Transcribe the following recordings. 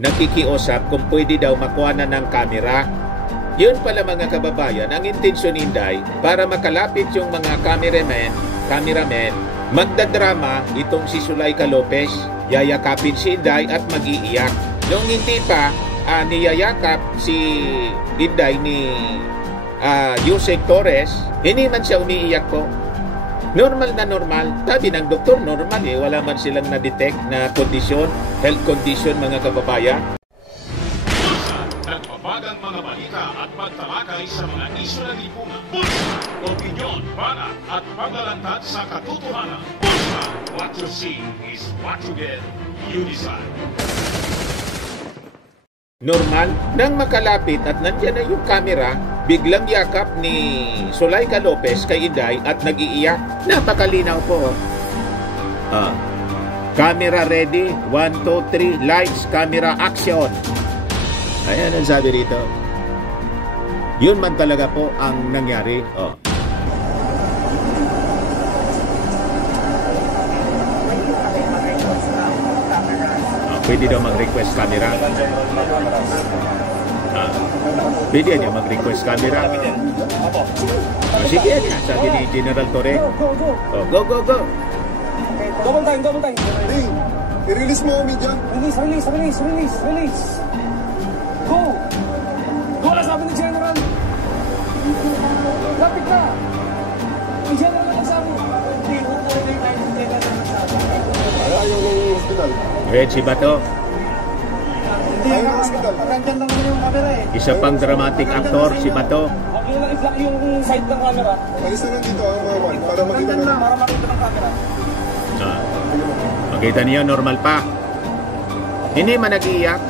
nakikiusap kung pwede daw makuha na ng kamera. Yun pala mga kababayan, ang intensyon ni Inday para makalapit yung mga cameramen, magdadrama itong si Zuleika Lopez, yayakapin si Inday at mag-iiyak. Nung hindi pa niyayakap si Inday ni Yusek Torres, hindi man siya umiiyak po. Normal na normal. Sabi ng doktor, normal eh. Wala man silang na-detect na kondisyon, health condition mga kababayan. Nagpapagang mga balita at pagtalakay sa mga isyu na lipungan. Bulsa, opinyon, banat at paglalantad sa katotohanan. Bulsa, what you see is what you get. You decide. Normal, nang makalapit at nandiyan na yung camera, biglang yakap ni Zuleika Lopez kay Inday at nag-iiyak. Napakalinaw po. Camera ready, 1, 2, 3, lights, camera, action. Ayan ang sabi rito. Yun man talaga po ang nangyari. Pwede daw mag-request camera. Pwede niya mag-request camera. Sige niya, sabi ni General Torre. Go. Double time. Hey, i-release mo kami dyan. Release. Go na sabi ni General. Lapit na. Ang General na sabi. Hindi, Ayaw ng hospital. Si Bato. Ayaw ng hospital. Pagkandyan lang naman yung camera eh. Isa pang dramatic actor, si Bato. Huwag nyo lang i-block yung side ng camera. Alis na lang dito mga man, para makita na. Para makita ng camera. Makita niyo, normal pa. Hindi man nag-iiyak.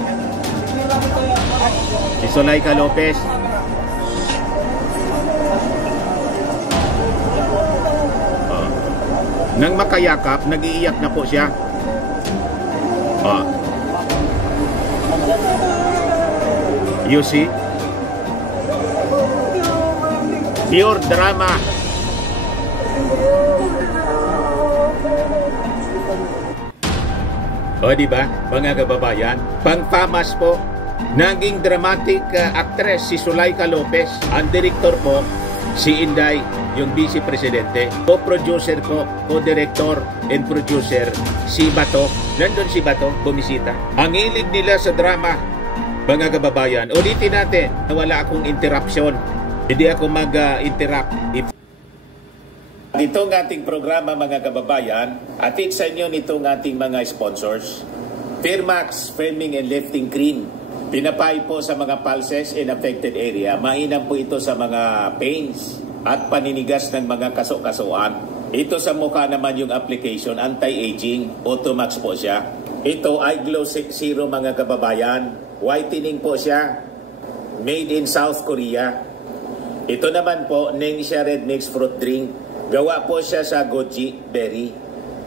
Si Zuleika Lopez. Nang makayakap, nag-iiyak na po siya. You see? Pure drama. Diba, mga kababayan? Pang-famas po. Naging dramatic actress si Zuleika Lopez. Ang director po, si Inday, yung vice presidente. Co-producer po, co-director and producer, si Bato. Nandun si Bato, bumisita. Ang hilig nila sa drama, mga kababayan. Ulitin natin na wala akong interruption. Hindi ako mag-interrupt. Itong ating programa, mga kababayan, atid sa inyo nitong ating mga sponsors. Firmax Firming and Lifting Cream. Pinapay po sa mga pulses in affected area. Mainam po ito sa mga pains at paninigas ng mga kaso-kasuan. Ito sa mukha naman yung application, anti-aging, Automax po siya. Ito ay Glow Zero, mga kababayan. Whitening po siya. Made in South Korea. Ito naman po, Nengxia Red Mix Fruit Drink. Gawa po siya sa goji berry.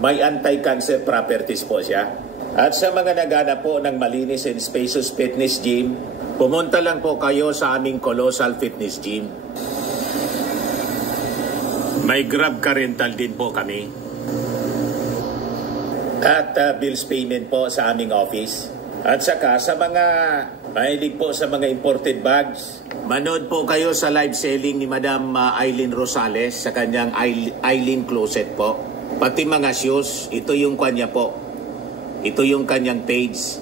May anti-cancer properties po siya. At sa mga nagana po ng malinis and spacious fitness gym, pumunta lang po kayo sa aming Colossal Fitness Gym. May Grab car rental din po kami. At bills payment po sa aming office. At saka sa mga mahilig po sa mga imported bags, manood po kayo sa live selling ni Madam Aileen Rosales sa kanyang Aileen Closet po. Pati mga shoes, ito yung kanya po. Ito yung kanyang page.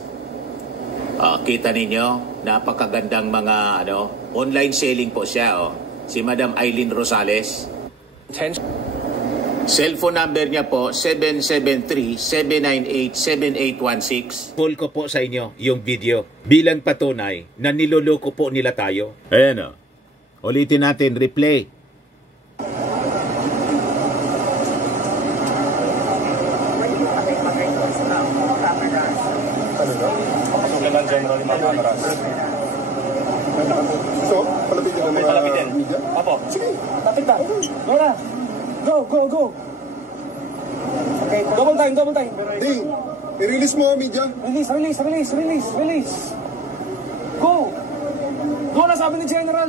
Kita ninyo, napakagandang mga online selling po siya. Si Madam Aileen Rosales. Cellphone number niya po, 773-798-7816. Call ko po sa inyo yung video bilang patunay na niloloko po nila tayo. Ayan ulitin natin, replay. So, palapitin ang mga media? Apo. Sige. Lapit na. Go na. Go. Okay, double time. Hey, i-release mo kami dyan. Release. Go na sabi ni General.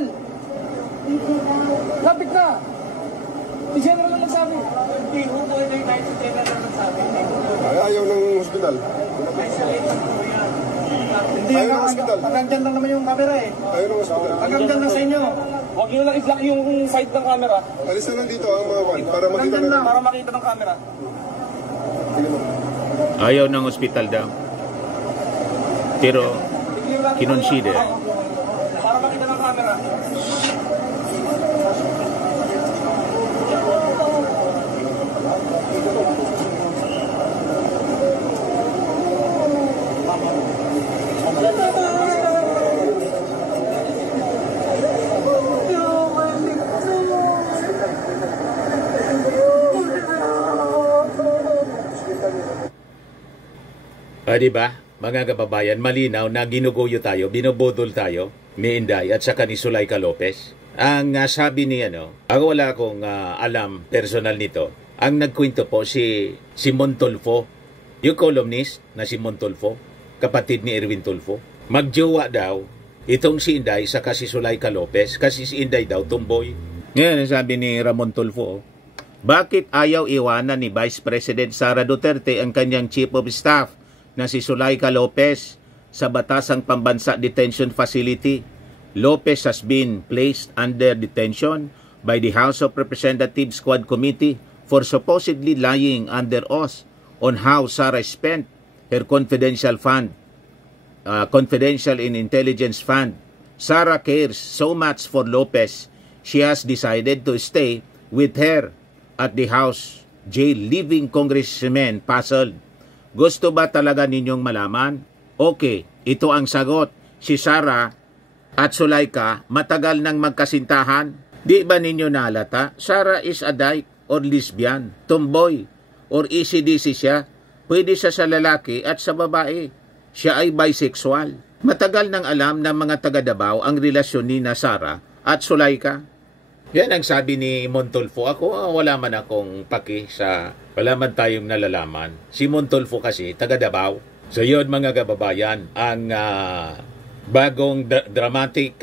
Lapit na. Si General na nagsabi. Hindi, General na nagsabi. Ayaw ng hospital. Hindi, Ayaw ng ospital. hanggang dyan lang naman yung camera eh. Ayaw ng ospital. Hanggang dyan lang sa inyo. Huwag nyo lang i-block yung side ng camera. Alis na lang dito ang mga wan para makita Hanggang na. lang, para makita ng camera. Sige mo. Ayaw ng ospital daw. Pero I-clear lang. kinonsider. Para makita ng camera. Di ba? Mga kababayan, malinaw na ginuguyo tayo, binobodol tayo ni Inday at saka ni Zuleika Lopez. Ang sabi ni ako wala akong alam personal nito. Ang nagkwento po si Montulfo, yung columnist na si Montulfo, kapatid ni Erwin Tulfo. Magjowa daw itong si Inday saka si Zuleika Lopez kasi si Inday daw tumboy. Ngayon, ang sabi ni Ramon Tulfo, bakit ayaw iwanan ni Vice President Sara Duterte ang kanyang Chief of Staff na si Zuleika Lopez sa Batasang Pambansa Detention Facility? Lopez has been placed under detention by the House of Representatives Squad Committee for supposedly lying under oath on how Sara spent her confidential fund, confidential and intelligence fund. Sara cares so much for Lopez, she has decided to stay with her at the House jail, leaving Congressmen puzzled. Gusto ba talaga ninyong malaman? Okay, ito ang sagot. Si Sara at Zuleika matagal nang magkasintahan. Di ba ninyo nalata? Sara is a dyke or lesbian, tomboy, or ECDC siya. Pwede siya sa lalaki at sa babae. Siya ay bisexual. Matagal nang alam ng mga taga Davao ang relasyon ni na Sara at Zuleika. Yan ang sabi ni Montulfo. Ako, wala man akong paki sa, wala man tayong nalalaman. Si Montulfo kasi, taga Davao. So yun mga kababayan, ang bagong dramatic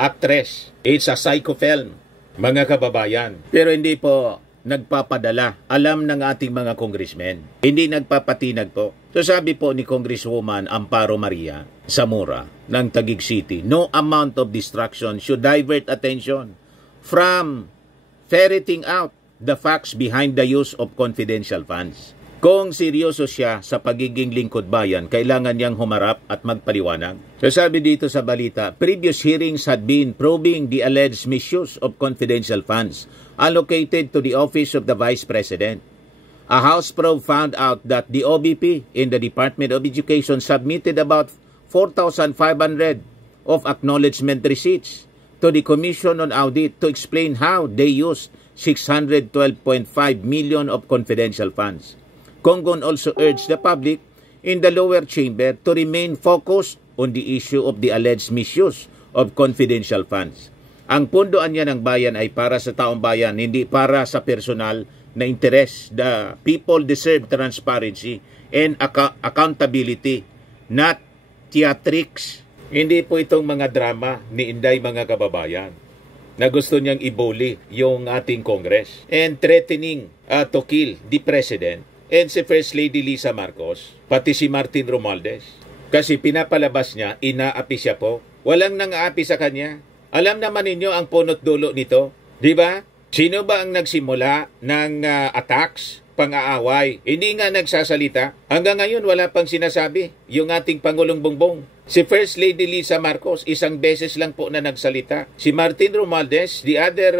actress. It's a psycho film, mga kababayan. Pero hindi po nagpapadala. Alam ng ating mga congressmen. Hindi nagpapatinag po. So sabi po ni Congresswoman Amparo Maria Zamora ng Taguig City, no amount of distraction should divert attention from ferreting out the facts behind the use of confidential funds. Kung seryoso siya sa pagiging lingkod bayan, kailangan niyang humarap at magpaliwanag. So sabi dito sa balita, previous hearings had been probing the alleged misuse of confidential funds allocated to the Office of the Vice President. A House probe found out that the OBP in the Department of Education submitted about 4,500 of acknowledgement receipts to the Commission on Audit to explain how they used 612.5 million of confidential funds. Conggon also urged the public in the lower chamber to remain focused on the issue of the alleged misuse of confidential funds. Ang pundoan niya ng bayan ay para sa taong bayan, hindi para sa personal na interes. The people deserve transparency and accountability, not theatrics. Hindi po itong mga drama ni Inday, mga kababayan, na gusto niyang ibuli yung ating Congress and threatening to kill the President and si First Lady Lisa Marcos, pati si Martin Romualdez. Kasi pinapalabas niya, inaapi siya po. Walang nang-aapi sa kanya. Alam naman ninyo ang punot dulo nito, di ba? Sino ba ang nagsimula ng attacks, pang-aaway? Hindi nga nagsasalita. Hanggang ngayon wala pang sinasabi yung ating Pangulong Bongbong. Si First Lady Lisa Marcos, isang beses lang po na nagsalita. Si Martin Romualdez, the other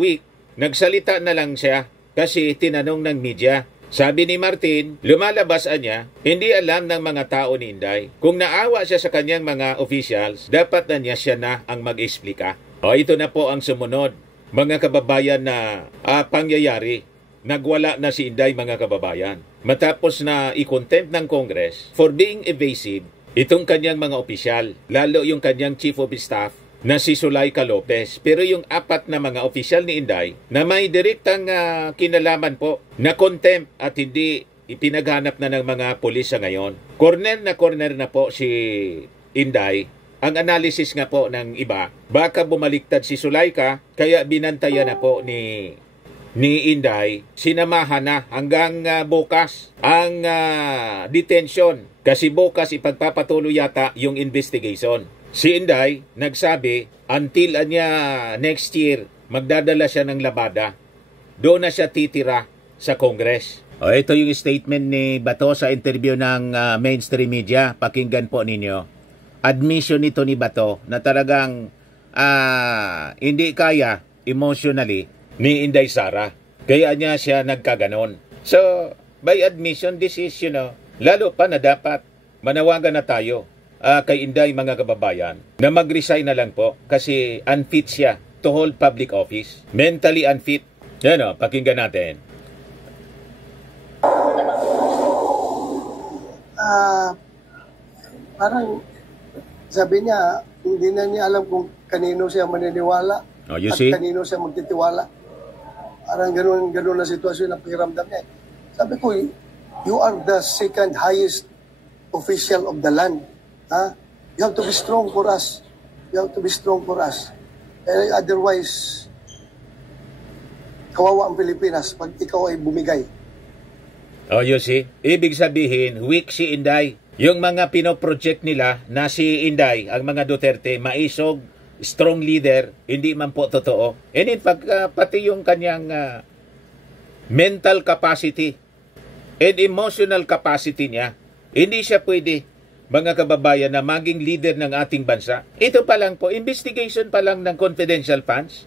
week, nagsalita na lang siya kasi tinanong ng media. Sabi ni Martin, lumalabas niya, hindi alam ng mga tao ni Inday. Kung naawa siya sa kanyang mga officials, dapat na niya siya na ang mag-explika. O ito na po ang sumunod. Mga kababayan na pangyayari. Nagwala na si Inday, mga kababayan. Matapos na i-contempt ng Congress for being evasive, itong kanyang mga opisyal, lalo yung kanyang Chief of Staff na si Zuleika Lopez. Pero yung apat na mga opisyal ni Inday na may direktang kinalaman po na contempt at hindi ipinaghanap na ng mga pulis sa ngayon. Corner na po si Inday. Ang analysis nga po ng iba, baka bumaliktad si Zuleika, kaya binantayan na po ni ni Inday, sinamahan na hanggang bukas ang detention. Kasi bukas ipagpapatuloy yata yung investigation. Si Inday nagsabi until next year magdadala siya ng labada. Doon na siya titira sa Congress. Ito yung statement ni Bato sa interview ng mainstream media. Pakinggan po ninyo. Admission nito ni Bato na talagang hindi kaya emotionally ni Inday Sara. Kaya niya siya nagkaganon. So, by admission, this is, lalo pa na dapat manawagan na tayo kay Inday, mga kababayan, na mag-resign na lang po kasi unfit siya to hold public office. Mentally unfit. Yan pakinggan natin. Parang sabi niya, hindi na niya alam kung kanino siya maniniwala You at see? kanino siya magtitiwala. Parang ganun na sitwasyon ang pakiramdam niya. Sabi ko, you are the second highest official of the land. You have to be strong for us. You have to be strong for us. Otherwise, kawawa ang Pilipinas pag ikaw ay bumigay. You see? Ibig sabihin, weak si Inday. Yung mga pinoproject nila na si Inday, ang mga Duterte, maisog, strong leader, hindi man po totoo. And in fact, pati yung kanyang mental capacity and emotional capacity niya, hindi siya pwede, mga kababayan, na maging leader ng ating bansa. Ito pa lang po, investigation pa lang ng confidential funds.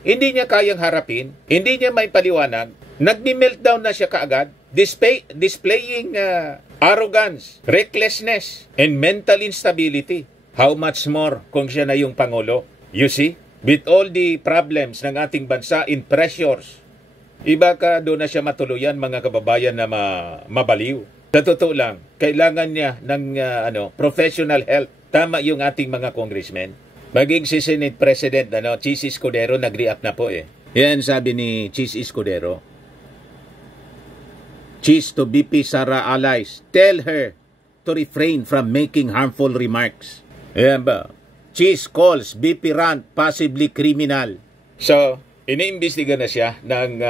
Hindi niya kayang harapin, hindi niya may paliwanag, nagbi-meltdown na siya kaagad, displaying arrogance, recklessness, and mental instability. How much more kung siya na yung Pangulo? You see? With all the problems ng ating bansa in pressures, iba ka doon na siya matuluyan, mga kababayan, na mabaliw. Sa totoo lang, kailangan niya ng professional help. Tama yung ating mga congressmen. Maging si Senate President Chis Escudero, nag-react na po Yan sabi ni Chis Escudero. Chis to BP Sara allies, tell her to refrain from making harmful remarks. Ayan ba? Chis calls BP rant possibly criminal. So, iniimbestiga na siya ng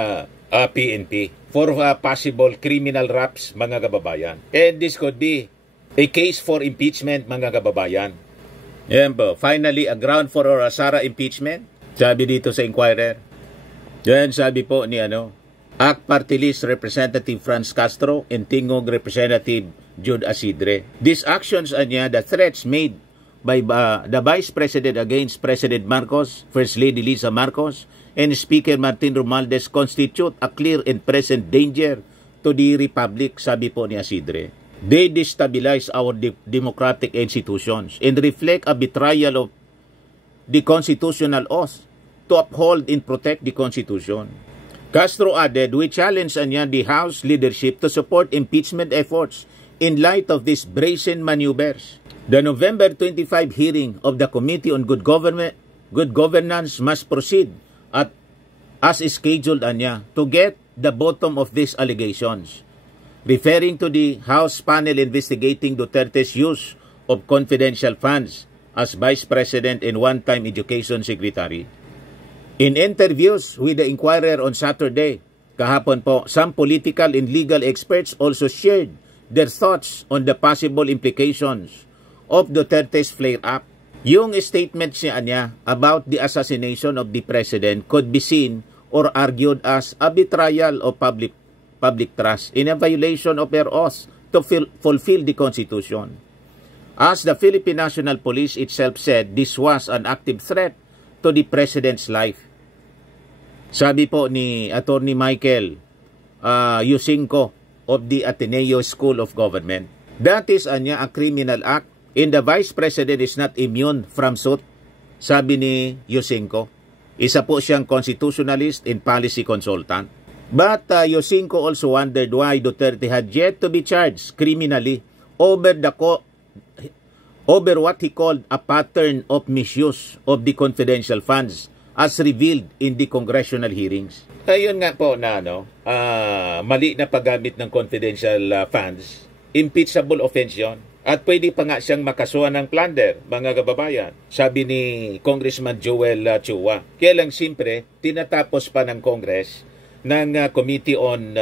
PNP for possible criminal raps, mga kababayan. And this could be a case for impeachment, mga kababayan. Ayan ba? Finally, a ground for Sara impeachment. Sabi dito sa Inquirer. Yan sabi po ni ACT Party List Representative Franz Castro and Tingog Representative Jude Asidre. These actions the threats made by the Vice President against President Marcos, First Lady Lisa Marcos, and Speaker Martin Romualdez constitute a clear and present danger to the Republic, sabi po ni Asidre. They destabilize our democratic institutions and reflect a betrayal of the constitutional oath to uphold and protect the Constitution. Castro added, we challenge the House leadership to support impeachment efforts in light of these brazen maneuvers. The November 25 hearing of the Committee on Good Governance must proceed as scheduled to get the bottom of these allegations. Referring to the House panel investigating Duterte's use of confidential funds as Vice President and one-time Education Secretary. In interviews with the Inquirer on Saturday, kahapon po, some political and legal experts also shared their thoughts on the possible implications of Duterte's flare-up. Yung statement niya about the assassination of the President could be seen or argued as a betrayal of public trust in a violation of their oath to fulfill the Constitution. As the Philippine National Police itself said, this was an active threat to the President's life. Sabi po ni Attorney Michael Yusinko of the Ateneo School of Government, that is a criminal act and the Vice President is not immune from suit, sabi ni Yusinko. Isa po siyang constitutionalist and policy consultant. But Yusinko also wondered why Duterte had yet to be charged criminally over what he called a pattern of misuse of the confidential funds as revealed in the congressional hearings. Ayun nga po na mali na paggamit ng confidential funds, impeachable offense yun. At pwede pa nga siyang makasuhan ng plunder, mga kababayan, sabi ni Congressman Joel Chua. Kaya lang siyempre, tinatapos pa ng Congress ng Committee on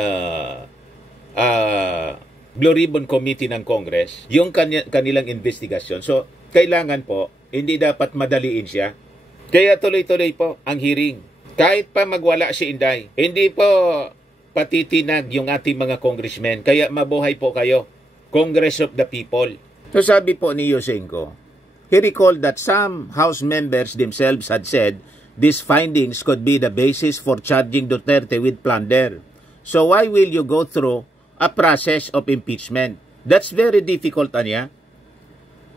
Blue Ribbon Committee ng Congress yung kanilang investigasyon. So, kailangan po, hindi dapat madaliin siya. Kaya tuloy-tuloy po ang hearing. Kahit pa magwala si Inday, hindi po patitinag yung ating mga congressmen. Kaya mabuhay po kayo, Congress of the People. So sabi po ni Yusenko, he recalled that some House members themselves had said these findings could be the basis for charging Duterte with plunder. So why will you go through a process of impeachment? That's very difficult, Anya,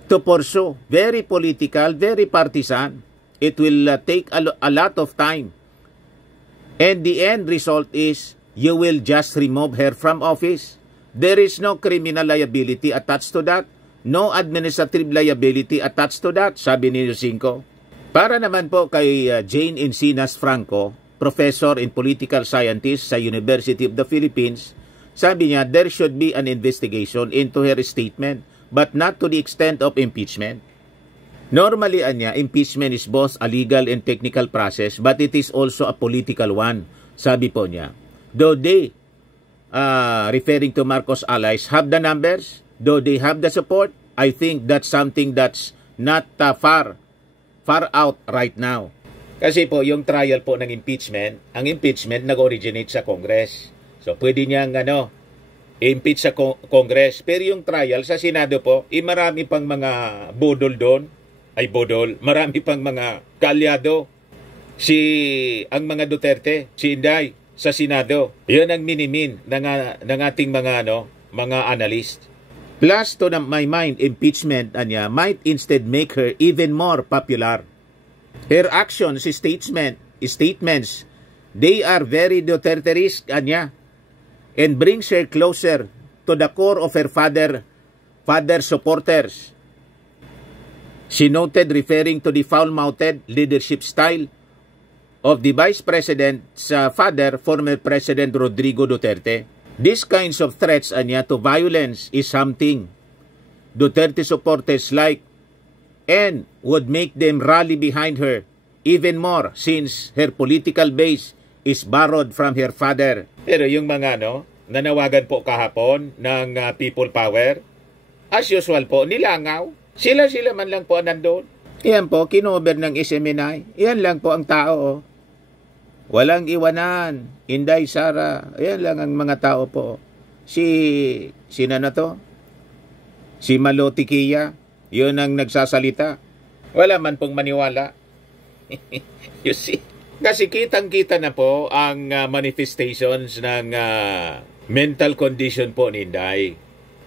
to pursue. Very political, very partisan. It will take a lot of time. And the end result is you will just remove her from office. There is no criminal liability attached to that. No administrative liability attached to that, sabi ni Yusenko. Para naman po kay Jane Encinas Franco, professor in political scientist sa University of the Philippines, sabi niya there should be an investigation into her statement but not to the extent of impeachment. Normally, Anya, impeachment is both a legal and technical process but it is also a political one, sabi po niya. Though they, referring to Marcos allies, have the numbers, though they have the support, I think that's something that's not far out right now. Kasi po, yung trial po ng impeachment, ang impeachment nag-originate sa Congress. So, pwede niyang impeach sa Congress. Pero yung trial sa Senado po, marami pang mga budol doon. Marami pang mga kaalyado. Ang mga Duterte, si Inday, sa Senado. Yun ang minimin ng ating mga analyst. Plus, to my mind, impeachment Anya, might instead make her even more popular. Her actions, statements, they are very Duterte-esque, Anya, and brings her closer to the core of her father supporters. She noted, referring to the foul-mouthed leadership style of the Vice President's father, former President Rodrigo Duterte. These kinds of threats, Anya, to violence is something Duterte supporters like and would make them rally behind her even more since her political base is borrowed from her father. Pero yung mga nanawagan po kahapon ng people power, as usual po, nilangaw. Sila man lang po nandun. Yan po, kinover ng SMNI. Yan lang po ang tao. Walang iwanan. Inday, Sara. Yan lang ang mga tao po. Sino na to? Si Maloti Kia. Yun ang nagsasalita. Wala man pong maniwala. You see? Kasi kitang-kita na po ang manifestations ng mental condition po ni Inday.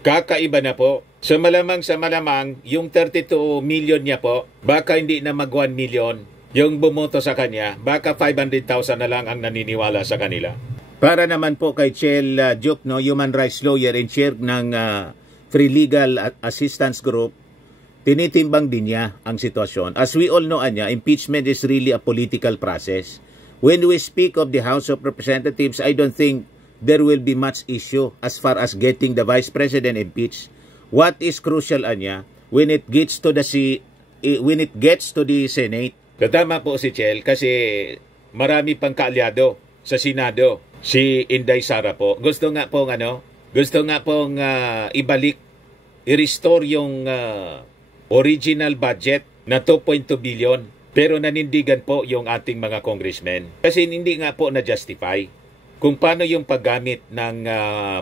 Kakaiba na po. Sa malamang, yung 32 million niya po, baka hindi na mag 1 million. Yung bumoto sa kanya, baka 500,000 na lang ang naniniwala sa kanila. Para naman po kay Chel Duke, human rights lawyer and chair ng Free Legal Assistance Group, tinitimbang din niya ang sitwasyon. As we all know, Anya, impeachment is really a political process. When we speak of the House of Representatives, I don't think there will be much issue as far as getting the Vice President impeached. What is crucial, Anya, when it gets to the Senate. Tama po si Chel kasi marami pang kaalyado sa Senado. Si Inday Sara po. Gusto nga pong ibalik, i-restore yung original budget na 2.2 billion. Pero nanindigan po yung ating mga congressmen. Kasi hindi nga po na-justify kung paano yung paggamit ng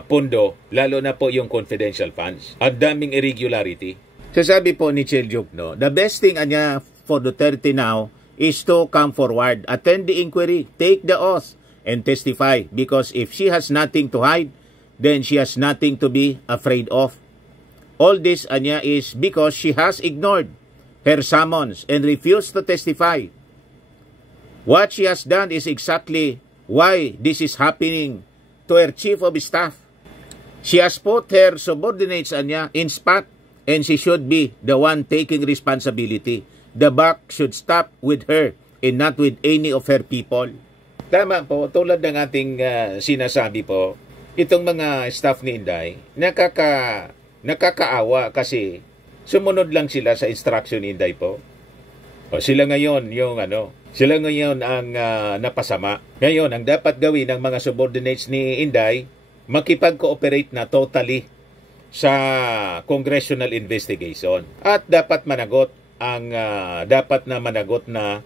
pondo, lalo na po yung confidential funds. Ang daming irregularity. Sasabi po ni Chel Duke, the best thing Anya for Duterte now is to come forward, attend the inquiry, take the oath, and testify. Because if she has nothing to hide, then she has nothing to be afraid of. All this, Anya, is because she has ignored her summons and refused to testify. What she has done is exactly why this is happening to her chief of staff. She has put her subordinates, Anya, in spot, and she should be the one taking responsibility. The buck should stop with her and not with any of her people. Tama po, tulad ng ating sinasabi po, itong mga staff ni Inday, nakakaawa kasi sumunod lang sila sa instruction ni Inday po. O sila ngayon, Sila ngayon ang napasama. Ngayon, ang dapat gawin ng mga subordinates ni Inday, makipag-cooperate na totally sa congressional investigation. At dapat managot ang dapat na managot na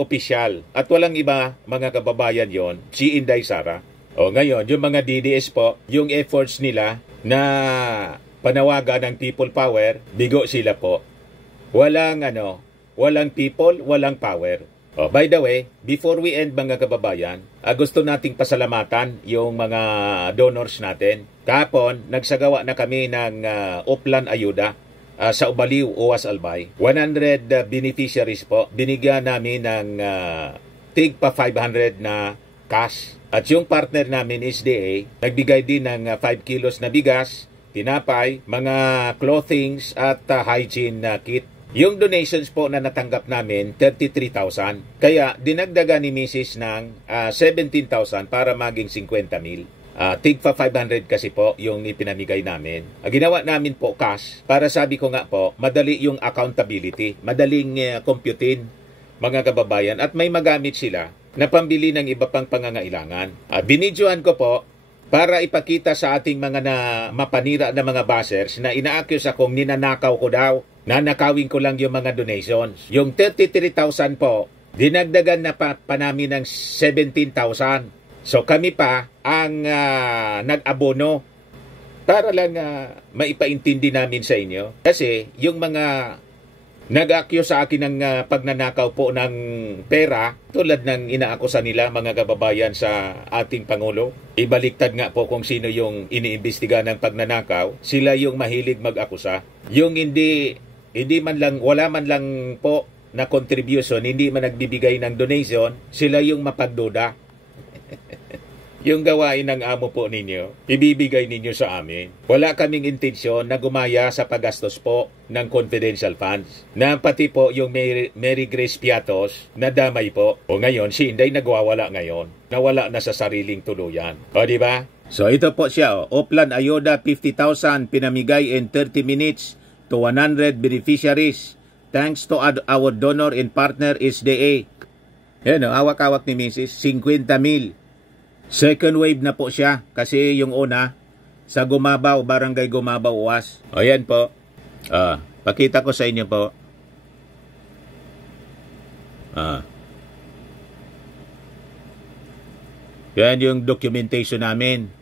opisyal. At walang iba, mga kababayan, yon si Inday Sara. O ngayon, yung mga DDS po, yung efforts nila na panawagan ng people power, bigo sila po. Walang people, walang power. Oh, by the way, before we end mga kababayan, gusto nating pasalamatan yung mga donors natin. Kahapon, nagsagawa na kami ng Uplan Ayuda sa Ubaliw, Uwas Albay. 100 beneficiaries po. Binigyan namin ng tig pa 500 na cash. At yung partner namin, SDA, nagbigay din ng 5 kilos na bigas, tinapay, mga clothings at hygiene kit. Yung donations po na natanggap namin, 33,000. Kaya dinagdagan ni Mrs. ng 17,000 para maging 50,000. Tig pa 500 kasi po yung ipinamigay namin. Ginawa namin po cash para sabi ko nga po, madali yung accountability. Madaling computein mga kababayan at may magamit sila na pambili ng iba pang pangangailangan. Binidyoan ko po para ipakita sa ating mga mapanira na mga bashers na ina-accuse akong ninanakaw ko daw. Nanakawin ko lang yung mga donations. Yung 33,000 po, dinagdagan na pa namin ng 17,000. So kami pa ang nag-abono para lang maipaintindi namin sa inyo. Kasi yung mga nag-accuse sa akin ng pagnanakaw po ng pera, tulad ng inaakusa nila mga kababayan sa ating Pangulo. Ibaliktad nga po kung sino yung iniimbestiga ng pagnanakaw. Sila yung mahilig mag-akusa. Yung hindi man lang, wala man lang po na contribution, hindi man nagbibigay ng donation, sila yung mapagduda. Yung gawain ng amo po ninyo, ibibigay ninyo sa amin. Wala kaming intensyon na gumaya sa paggastos po ng confidential funds. Na pati po yung Mary Grace Piatos na damay po. O ngayon, si Inday nagwawala ngayon. Nawala na sa sariling tuluyan. O di ba? So ito po siya. Uplan Ayuda 50,000 pinamigay in 30 minutes to 100 beneficiaries. Thanks to our donor and partner SDA. Yan o, hawak-hawak ni Mrs. 50,000. Second wave na po siya kasi yung una sa Gumabaw, Barangay Gumabaw, Uwas. O yan po. Pakita ko sa inyo po. Yan yung documentation namin.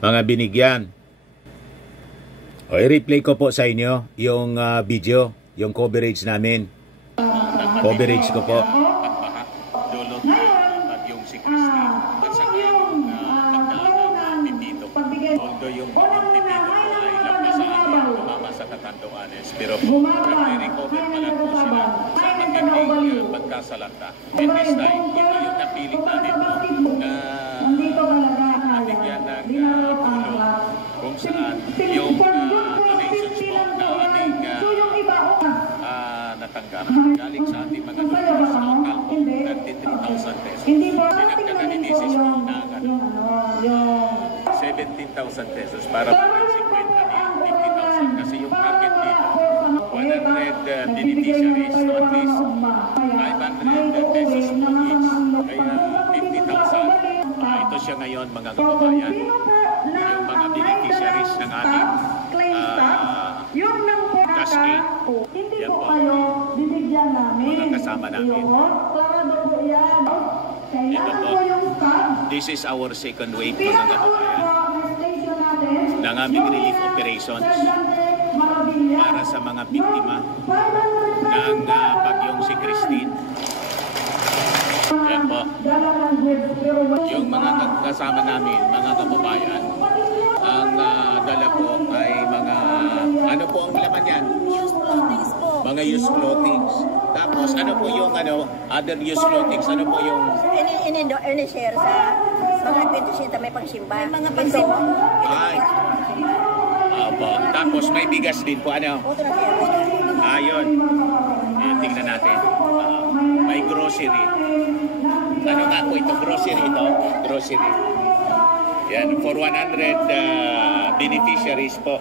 Mga binigyan. O i-replay ko po sa inyo yung video, yung coverage namin. Coverage ko po. Pero recover pa lang po sila sa matinding pagkasalanta. And this time, ito yung napiling namin po na nabigyan ng tulong kung saan yung donations po na aming natanggap galing sa ating mga donors na total po 33,000 pesos. Dinagdagan ni Mrs. po na 17,000 pesos para maging 50,000 kasi yung target dito 100 beneficiaries to at least 500 pesos po each. Kaya 50,000. Ito siya ngayon mga kababayan. Yung mga beneficiaries ng ating cash aid. Yan po. Mga kasama namin. Ito po. This is our second wave mga kababayan ng aming relief operations para sa mga biktima ng bagyong si Christine. Yan po. Yung mga kasama namin, mga kababayan, ang dala po ay mga, ano po ang laman yan? Used clothings po. Mga used clothings. Tapos ano po yung other used clothings? Ano po yung... Ini-share sa mga 27 may pangsimba. May mga pangsimba. Ay. Tapos may bigas din po. Ano? Ito na siya. Ayun. Tingnan natin. May grocery. Ano nga po ito? Grocery ito? Grocery. Yan. For 100 beneficiaries po.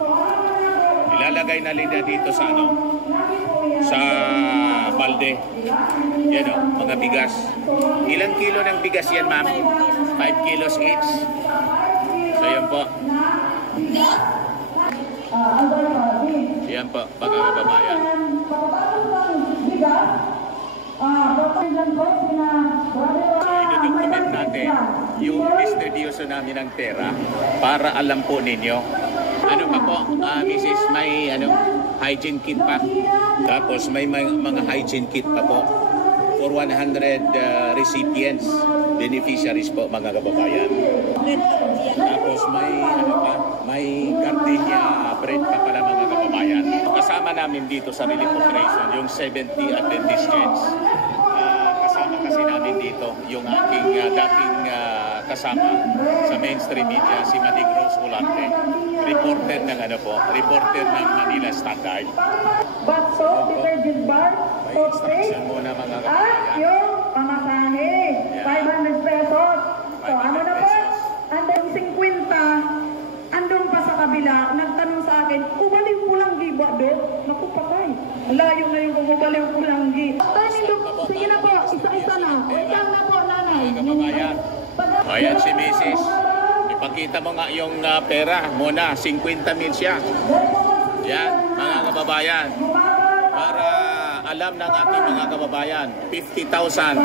Ilalagay na nila dito sa sa balde. Yan o, mga bigas. Ilang kilo ng bigas yan, ma'am? 5 kilos each. So, yan po. Yan po, mga kababayan. I-document natin yung distribution namin ng pera para alam po ninyo. Ano pa po, Mrs. May hygiene kit pa. Tapos may mga hygiene kit pa po for 100 recipients, beneficiaries po, mga kababayan. Tapos may may gardenia bread pa pala, mga kababayan. Kasama namin dito sa relief operation yung 70 Adventist Church. Kasama kasi namin dito yung aking dating kasama sa mainstream media, si Madig Rose Ulante, reporter ng reporter ng Manila Standard. Bakso, detergent bar, soft drink, muna, mga at kababayan. yung pamasahe, 500 pesos. So ano na po? Andong 50, andong pa sa kabila, nagtanong sa akin, ubaliw ko lang giba do? Naku patay, layo na yung ubaliw ko lang gi. Sige na po, isa-isa na. Wait lang na po, nanay. Mga kababayan. Ayan si Mrs. Ipakita mo nga yung pera muna, 50,000 siya. Yan, mga kababayan. Para alam ng ating mga kababayan, 50,000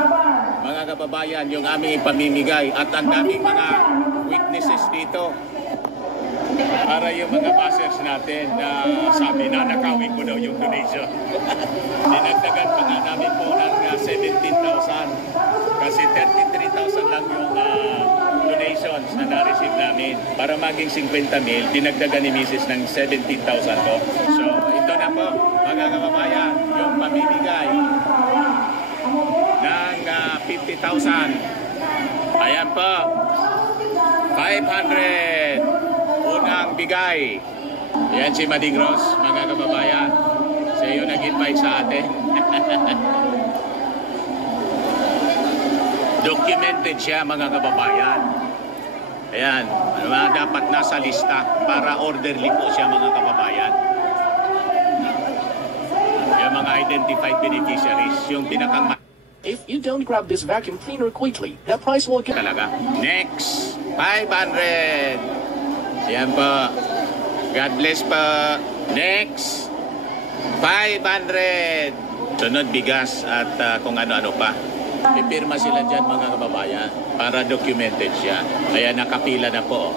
mga kababayan yung aming ipamimigay. At ang daming mga witnesses dito. Para yung mga bashers natin na sabi na nakawin ko daw yung donation. Dinagdagan pa nga namin po ng 17,000. Kasi 33,000 lang yung donations na na-receive namin. Para maging 50,000, dinagdagan ni Mrs. ng 17,000 po. So, ito na po, mga kababayan, yung pamimigay ng 50,000. Ayan po, 500. Unang bigay. Yan si Madig Rose, mga kababayan. Sa iyo nag-invite sa atin. Documented siya, mga kababayan. Ayan, dapat nasa lista para orderly po siya, mga kababayan. Yung mga identified beneficiaries, yung pinakang... If you don't grab this vacuum cleaner quickly, that price will get... Talaga. Next, 500. Ayan po. God bless po. Next, 500. Sunod, bigas at kung ano-ano pa. Ipirma sila dyan, mga kababayan, para documented siya. Kaya nakapila na po.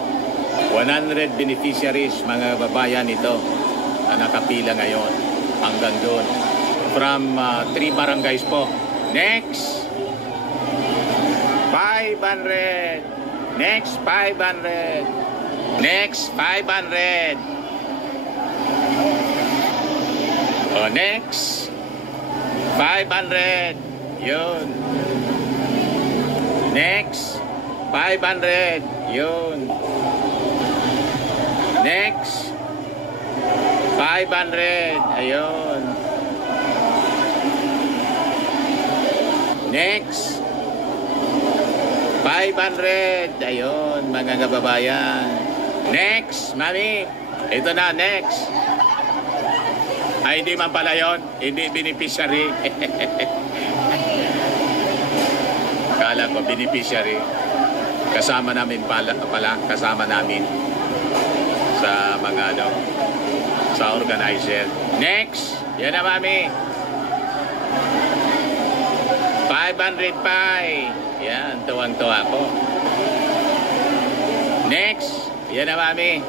100 beneficiaries, mga kababayan, ito na nakapila ngayon hanggang doon. From 3 barangays po. Next, 500. Next, 500. Next, 500. O, next, 500. Yun. Next, 500. Yun. Next, 500. Ayun. Next, 500. Ayun, mga kababayan. Next, mami. Ito na, next. Ay, hindi man pala yun. Hindi beneficiary. Kala ko beneficiary. Kasama namin pala, kasama namin sa mga sa organizer. Next, yan na, mami. 500 pa. Yan, tuwang-tuwa ko. Next, yan na, mami.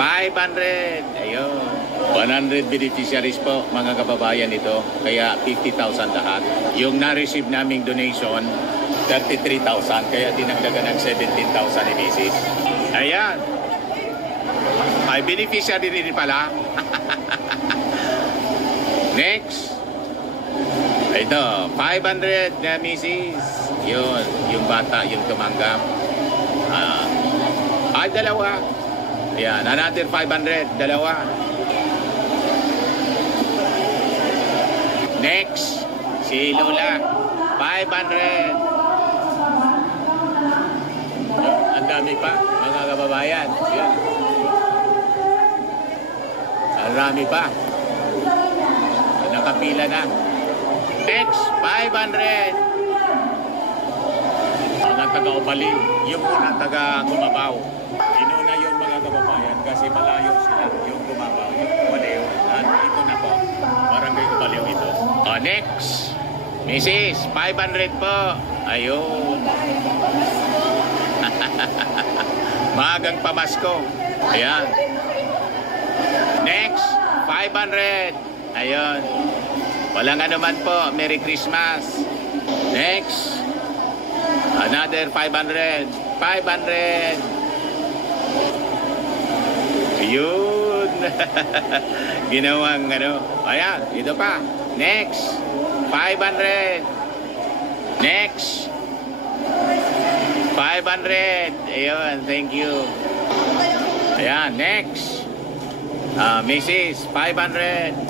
500. Ayun. 100 beneficiaries po, mga kababayan, ito. Kaya 50,000 lahat. Yung na-receive naming donation, 33,000. Kaya dinagdagan ng 17,000 ni Mrs. Ayan. Ay, beneficiary rin pala. Next. Ito, 500 na Mrs. Yun, yung bata, yung tumanggap. Ay, dalawa. Ayan, another 500. Dalawa. Next, si Lola, 500. Ang dami pa, mga kababayan. Yan. Ang dami pa. Nakapila na. Next, 500. Mga taga-Ubaliw, yung una taga-Gumabaw. Inuna yung mga kababayan kasi malayo sila. Yung Gumabaw, yung Ubaliw. At ito na po, barangay Ubaliw ito. Next, Mrs. 500 po. Ayun. Maagang pamasko. Ayan. Next, 500. Ayun. Walang anuman po. Merry Christmas. Next, another 500. 500. Ayun. Ginawang ano. Ayan. Ito pa. Next, 500. Next, 500. Ayun. Thank you. Ayan. Next, Mrs. 500.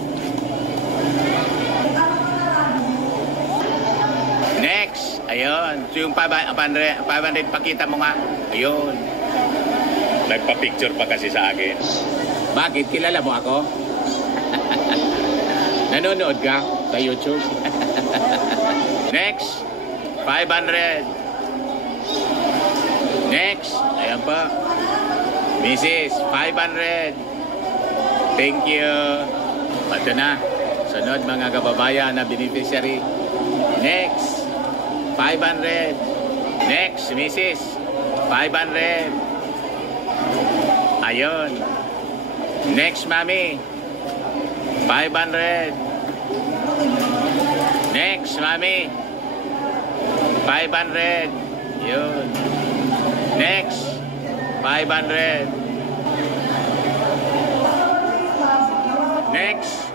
Next. Ayun. So yung 500 pakita mo nga. Ayun. Nagpa-picture pa kasi sa akin. Bakit? Kilala mo ako? Nanonood ka sa YouTube? Next. 500. Next. Ayan pa. Mrs. 500. Thank you. Ito na. Sunod mga kababayan na beneficiary. Next. 500. Next, Mrs. 500. Ayun. Next, Mami. 500. Next, Mami. 500. Yun. Next, 500. Next,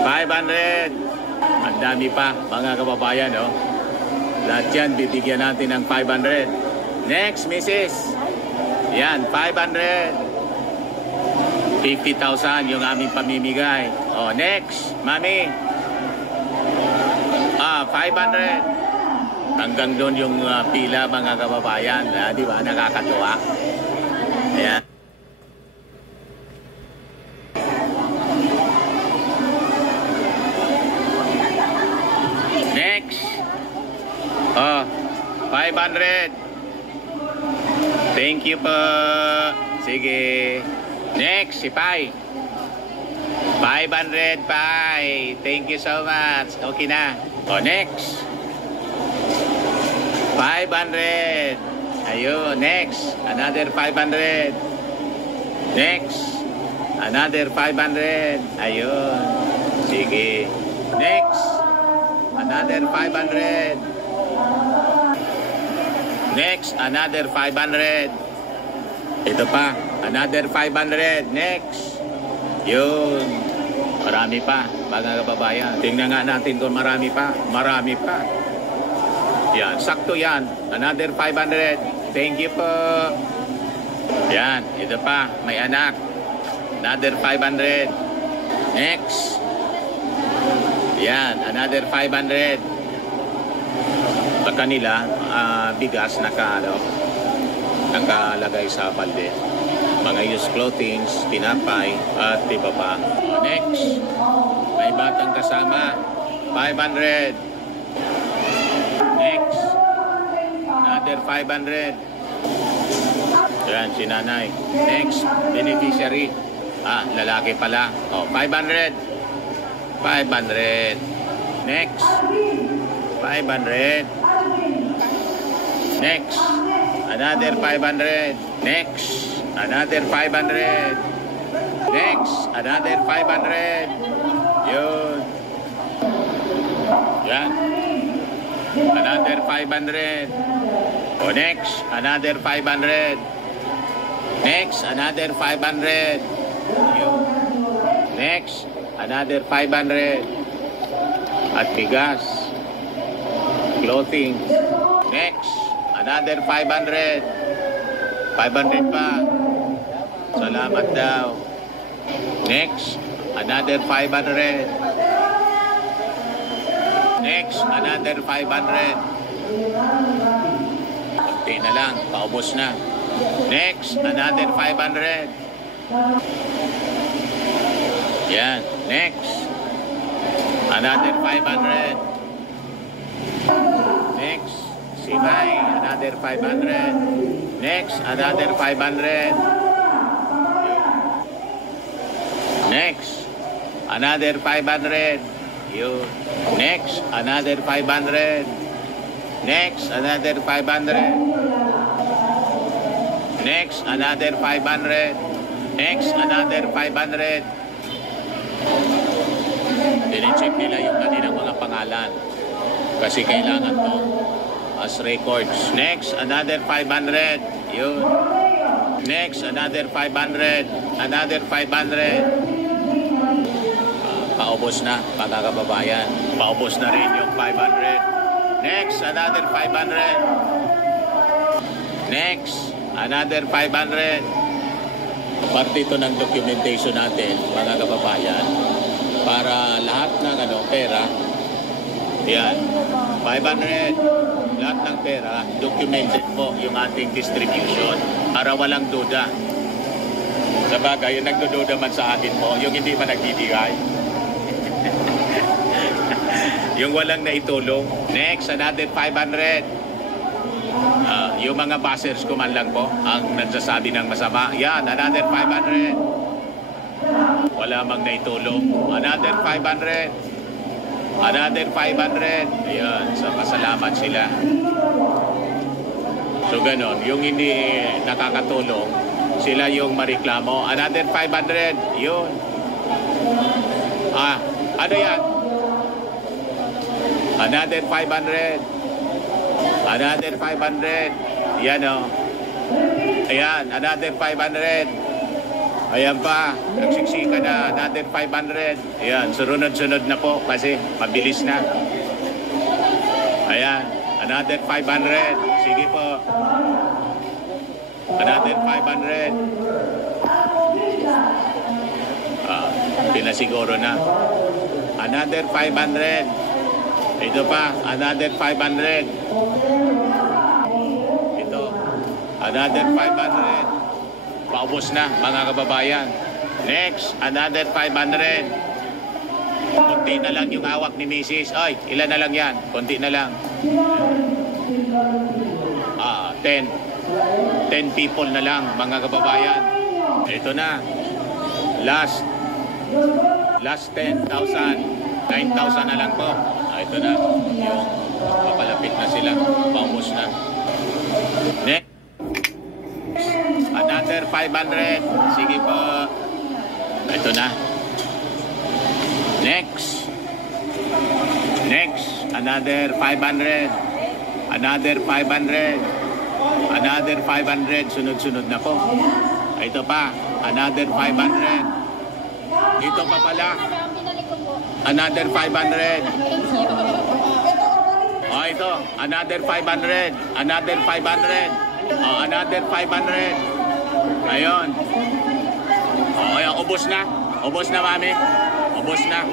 500. Ang dami pa, mga kababayan, oh. Lahat yan, bibigyan natin ng 500. Next, Mrs. Yan, 500. 50,000 yung aming pamimigay. Oh, next, Mami. 500. Hanggang doon yung pila, mga kababayan. Di ba? Nakakatuwa. Ayan. Next. 500. Thank you po. Sige. Next, si Pai. 500, Pai. Thank you so much. Okay na. Next. 500. Ayun. Next. Another 500. Next. Another 500. Ayun. Sige. Next. Another 500. Next, another 500. Ito pa, another 500. Next. Yun. Marami pa, mga kababayan. Tingnan nga natin kung marami pa. Marami pa. Yan, sakto yan. Another 500. Thank you po. Yan, ito pa, may anak. Another 500. Next. Yan, another 500. Sa kanila, bigas nakalagay sa balde. Mga used clothing, tinapay, at iba pa. Next, may batang kasama. 500. Next, another 500. Yan, si nanay. Next, beneficiary. Lalaki pala. 500. 500. Next. 500. Next. Another 500. Next. Another 500. Next. Another 500. Yun. Yan. Another 500. Next. Another 500. Next. Another 500. Yun. Next. Another 500. At bigas. Clothing. Next. Another 500. 500 pa. Salamat daw. Next. Another 500. Next. Another 500. Kunti na lang. Paubos na. Next. Another 500. Yan. Next. Another 500. Next, Simay, another 500. Next, another 500. Next, another 500. Yun. Next, another 500. Next, another 500. Next, another 500. Next, another 500. Dine-check nila yung kanilang mga pangalan. Kasi kailangan to as records. Next, another 500. Yun. Next, another 500. Another 500. Paubos na, mga kababayan. Paubos na rin yung 500. Next, another 500. Next, another 500. Parte ito ng documentation natin, mga kababayan. Para lahat ng pera, yan, 500, lahat ng pera, documented po yung ating distribution para walang duda. Sa bagay, yung nagdududa man sa akin po, yung hindi pa nagbibigay. Yung walang naitulong. Next, another 500. Yung mga buzzers ko man lang po ang nagsasabi ng masama. Yan, another 500. Wala mang naitulong. Another 500. Another 500. Ayan, sa pasalamat sila. So ganon, yung hindi nakakatulong, sila yung mareklamo. Another 500. Yun. Ano yan? Another 500. Another 500. Yan o. Ayan, another 500. Ayan pa, nagsiksika na. Another 500. Ayan, sunod-sunod na po kasi mabilis na. Ayan, another 500. Sige po. Another 500. Pinasiguro na. Another 500. Ito pa, another 500. Ito, another 500. Paubos na, mga kababayan. Next, another 500. Konti na lang yung hawak ni Mrs. Ay, ilan na lang yan? Konti na lang. 10 people na lang, mga kababayan. Ito na. Last 10,000. 9,000 na lang po. Ito na. Yung papalapit na sila. Paubos na. Next. Another 500. Sige po. Ito na. Next. Next. Another 500. Another 500. Another 500. Sunod-sunod na po. Ito pa. Another 500. Ito pa pala. Another 500. Ito. Another 500. Another 500. Another 500. Ayun. Ayan, ubos na. Ubos na, mami. Ubos na.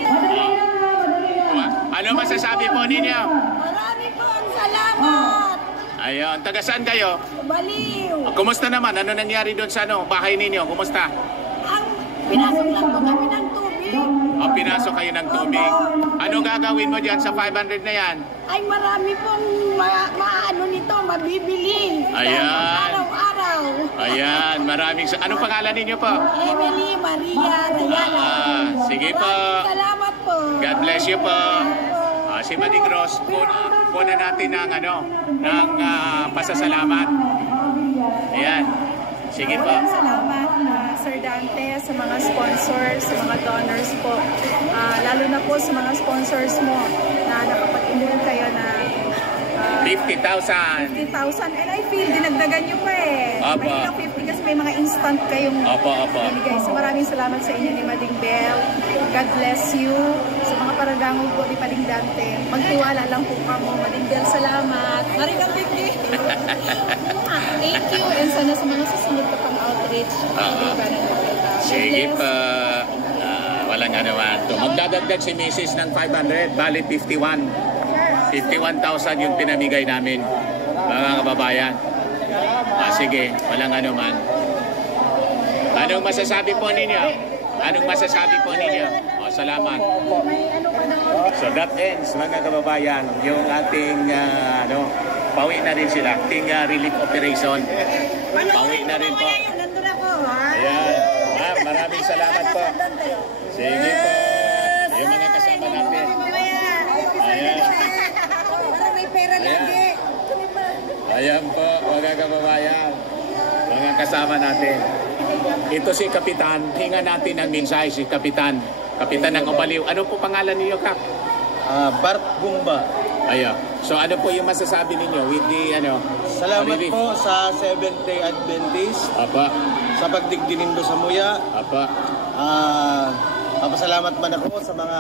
Ano masasabi po ninyo? Marami po ang salamat. Ayun. Taga saan kayo? Baliw. Kumusta naman? Ano nangyari doon sa bahay ninyo? Kumusta? Pinasok lang po kami ng tubig. Pinasok kayo ng tubig. Ano gagawin mo dyan sa 500 na yan? Ay, marami pong maano nito, mabibili. Ayan. Araw-araw. Ayan, maraming... Anong pangalan ninyo po? Emily Maria Rayala. Sige po. Maraming salamat po. God bless you po. Si Maning Ross, puna natin ng pasasalamat. Ayan. Sige po. Salamat Sir Dante sa mga sponsors, sa mga donors po. Lalo na po sa mga sponsors mo na nakapag-inulong kayo na 50,000. 50,000. And I feel, dinagdagan nyo pa eh. Opo. May 50 kasi may mga instant kayong Opo. binigay. So maraming salamat sa inyo ni Mading Bel. God bless you. Sa mga paragangol po ni Mading Dante. Magtiwala lang po kamo. Mading Bel, salamat. Marigang Bigdi. Thank you. And sana sa mga susunod ka pang outreach. Sige pa. Walang naman. Magdadagdag si Mrs. ng 500. Bali 51. 51,000 yung pinamigay namin, mga kababayan. Sige, walang anuman. Anong masasabi po ninyo? Anong masasabi po ninyo? O, salamat. So that ends, mga kababayan, yung ating pauwi na rin sila, ating relief operation. Pauwi na rin po. Nandun ako, ha? Ayan. Ma'am, maraming salamat po. Sige po. Yung mga kasama natin. Ayan. Para may pera lagi. Ayan po, mga kababayan. Mga kasama natin. Ito si Kapitan. Hinga natin ang mensahe si Kapitan. Kapitan ng Obaliw. Ano po pangalan niyo, Kap? Bart Bumba. Ayan. So ano po yung masasabi ninyo with the Salamat relief? po sa Seventh-day Adventist Apa. sa pagdigdinindo sa muya. Apa. Papasalamat man ako sa mga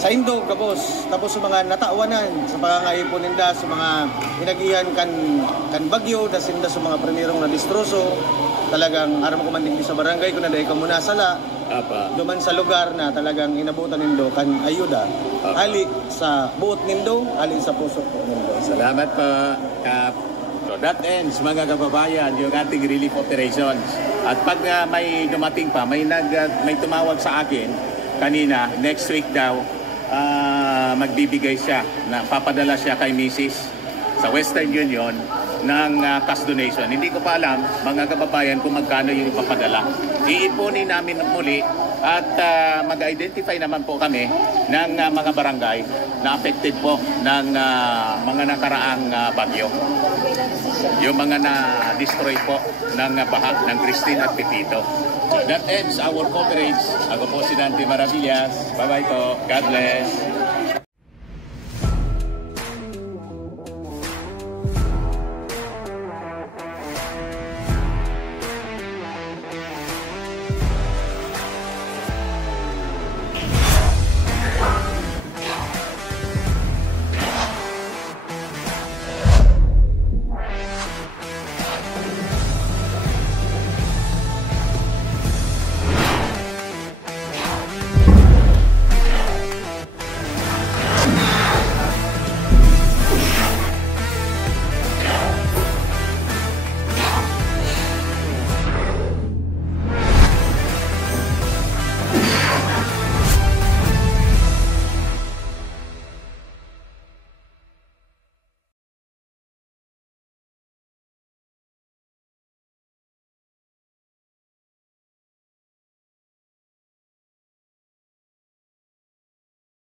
sa Indo, kabos, tapos sa mga natawanan sa pangangaipon ninda, sa mga hinagihan kan bagyo, dasinda sa mga primerong na distroso. Talagang aram ko man din sa barangay ko na dahil ka muna sala. Apa. Duman sa lugar na talagang inabutan nindo kan ayuda. Apa. Ali sa buot nindo, ali sa puso nindo. Salamat po, Kap. So that ends, mga kababayan, yung ating relief operations. At pag may dumating pa, may tumawag sa akin kanina, next week daw, magbibigay siya, papadala siya kay Mrs. sa Western Union ng cash donation. Hindi ko pa alam, mga kababayan, kung magkano yung ipapadala. Iipunin namin muli at mag-identify naman po kami ng mga barangay na affected po ng mga nakaraang bagyo. Yung mga na-destroy po ng baha ng Christine at Pepito. So that ends our coverage. Ako po si Dante Maravillas. Bye-bye po. God bless.